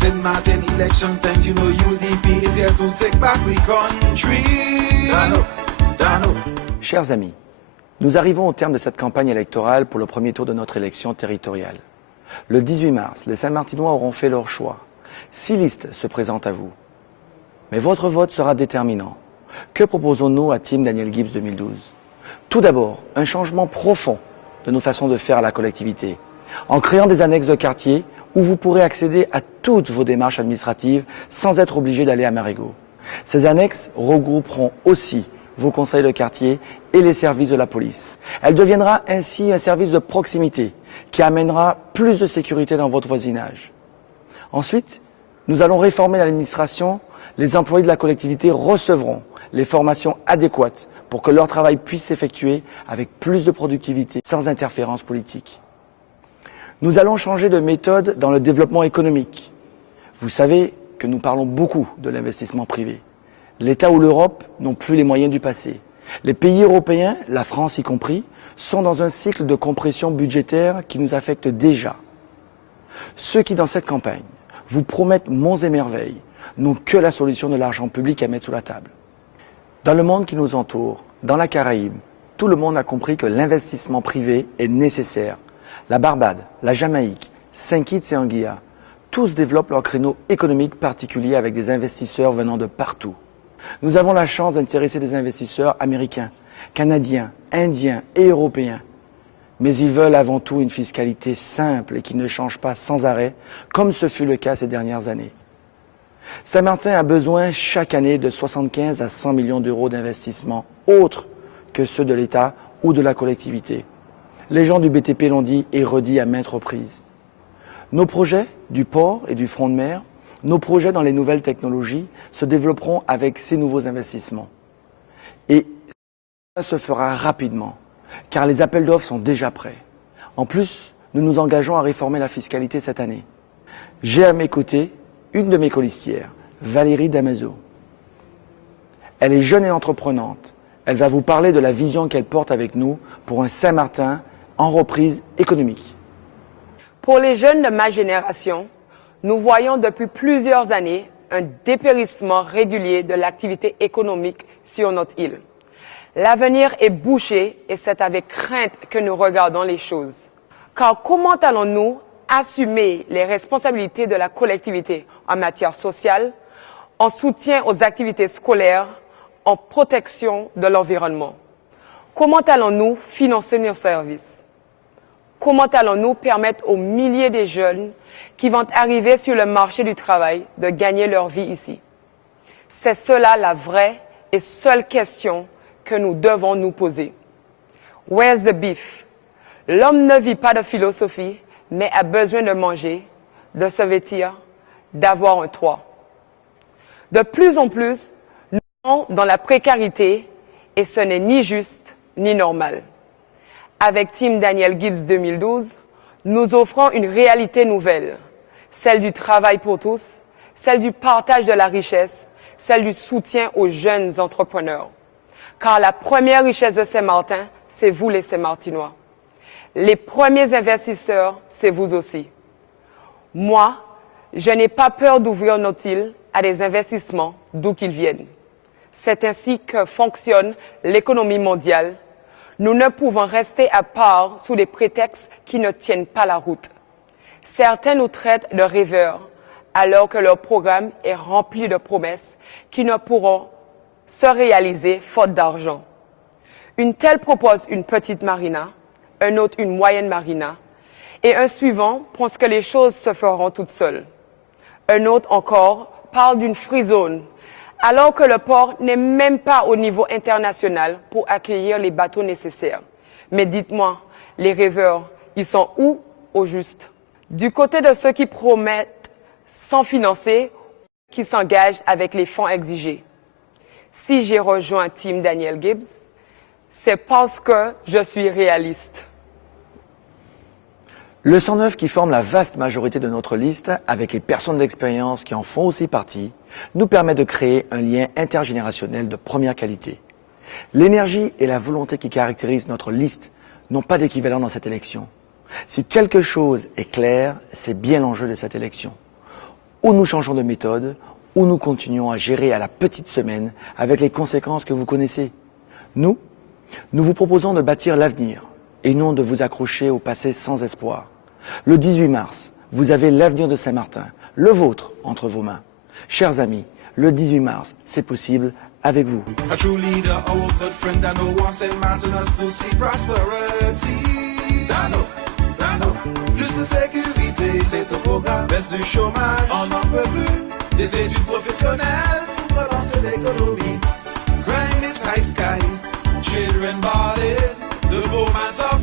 St. Martin election times, you know UDP is here to take back the country. Dano. Chers amis, nous arrivons au terme de cette campagne électorale pour le premier tour de notre élection territoriale. Le 18 mars, les Saint-Martinois auront fait leur choix. 6 listes se présentent à vous. Mais votre vote sera déterminant. Que proposons-nous à Team Daniel Gibbs 2012 ? Tout d'abord, un changement profond de nos façons de faire à la collectivité, en créant des annexes de quartier où vous pourrez accéder à toutes vos démarches administratives sans être obligé d'aller à Marigot. Ces annexes regrouperont aussi vos conseils de quartier et les services de la police. Elle deviendra ainsi un service de proximité qui amènera plus de sécurité dans votre voisinage. Ensuite, nous allons réformer l'administration. Les employés de la collectivité recevront les formations adéquates pour que leur travail puisse s'effectuer avec plus de productivité, sans interférence politique. Nous allons changer de méthode dans le développement économique. Vous savez que nous parlons beaucoup de l'investissement privé. L'État ou l'Europe n'ont plus les moyens du passé. Les pays européens, la France y compris, sont dans un cycle de compression budgétaire qui nous affecte déjà. Ceux qui, dans cette campagne, vous promettent monts et merveilles, n'ont que la solution de l'argent public à mettre sous la table. Dans le monde qui nous entoure, dans la Caraïbe, tout le monde a compris que l'investissement privé est nécessaire. La Barbade, la Jamaïque, Saint-Kitts et Anguilla, tous développent leur créneau économique particulier avec des investisseurs venant de partout. Nous avons la chance d'intéresser des investisseurs américains, canadiens, indiens et européens. Mais ils veulent avant tout une fiscalité simple et qui ne change pas sans arrêt, comme ce fut le cas ces dernières années. Saint-Martin a besoin chaque année de 75 à 100 millions d'euros d'investissements autres que ceux de l'État ou de la collectivité. Les gens du BTP l'ont dit et redit à maintes reprises. Nos projets du port et du front de mer, nos projets dans les nouvelles technologies se développeront avec ces nouveaux investissements. Et ça se fera rapidement, car les appels d'offres sont déjà prêts. En plus, nous nous engageons à réformer la fiscalité cette année. J'ai à mes côtés une de mes colistières, Valérie Damazo. Elle est jeune et entreprenante. Elle va vous parler de la vision qu'elle porte avec nous pour un Saint-Martin en reprise économique. Pour les jeunes de ma génération, nous voyons depuis plusieurs années un dépérissement régulier de l'activité économique sur notre île. L'avenir est bouché et c'est avec crainte que nous regardons les choses. Car comment allons-nous assumer les responsabilités de la collectivité en matière sociale, en soutien aux activités scolaires, en protection de l'environnement? Comment allons-nous financer nos services? Comment allons-nous permettre aux milliers de jeunes qui vont arriver sur le marché du travail de gagner leur vie ici? C'est cela la vraie et seule question que nous devons nous poser. Where's the beef? L'homme ne vit pas de philosophie, mais a besoin de manger, de se vêtir, d'avoir un toit. De plus en plus, nous sommes dans la précarité et ce n'est ni juste ni normal. Avec Team Daniel Gibbs 2012, nous offrons une réalité nouvelle, celle du travail pour tous, celle du partage de la richesse, celle du soutien aux jeunes entrepreneurs. Car la première richesse de Saint-Martin, c'est vous les Saint-Martinois. Les premiers investisseurs, c'est vous aussi. Moi, je n'ai pas peur d'ouvrir notre île à des investissements d'où qu'ils viennent. C'est ainsi que fonctionne l'économie mondiale. Nous ne pouvons rester à part sous des prétextes qui ne tiennent pas la route. Certains nous traitent de rêveurs, alors que leur programme est rempli de promesses qui ne pourront se réaliser faute d'argent. Une telle propose une petite marina, un autre une moyenne marina, et un suivant pense que les choses se feront toutes seules. Un autre encore parle d'une free zone, alors que le port n'est même pas au niveau international pour accueillir les bateaux nécessaires. Mais dites-moi, les rêveurs, ils sont où au juste? Du côté de ceux qui promettent sans financer, qui s'engagent avec les fonds exigés. Si j'ai rejoint Team Daniel Gibbs, c'est parce que je suis réaliste. Le 109 qui forme la vaste majorité de notre liste, avec les personnes d'expérience qui en font aussi partie, nous permet de créer un lien intergénérationnel de première qualité. L'énergie et la volonté qui caractérisent notre liste n'ont pas d'équivalent dans cette élection. Si quelque chose est clair, c'est bien l'enjeu de cette élection. ou nous changeons de méthode, ou nous continuons à gérer à la petite semaine avec les conséquences que vous connaissez. Nous vous proposons de bâtir l'avenir et non de vous accrocher au passé sans espoir. Le 18 mars, vous avez l'avenir de Saint-Martin, le vôtre, entre vos mains. Chers amis, le 18 mars, c'est possible avec vous. A true leader, our good friend, I know one Saint Martin us to see prosperity. Dano. Plus de sécurité, c'est au programme. Baisse du chômage, on n'en peut plus. Des études professionnelles pour relancer l'économie. Crime is high sky, children balling, the romance of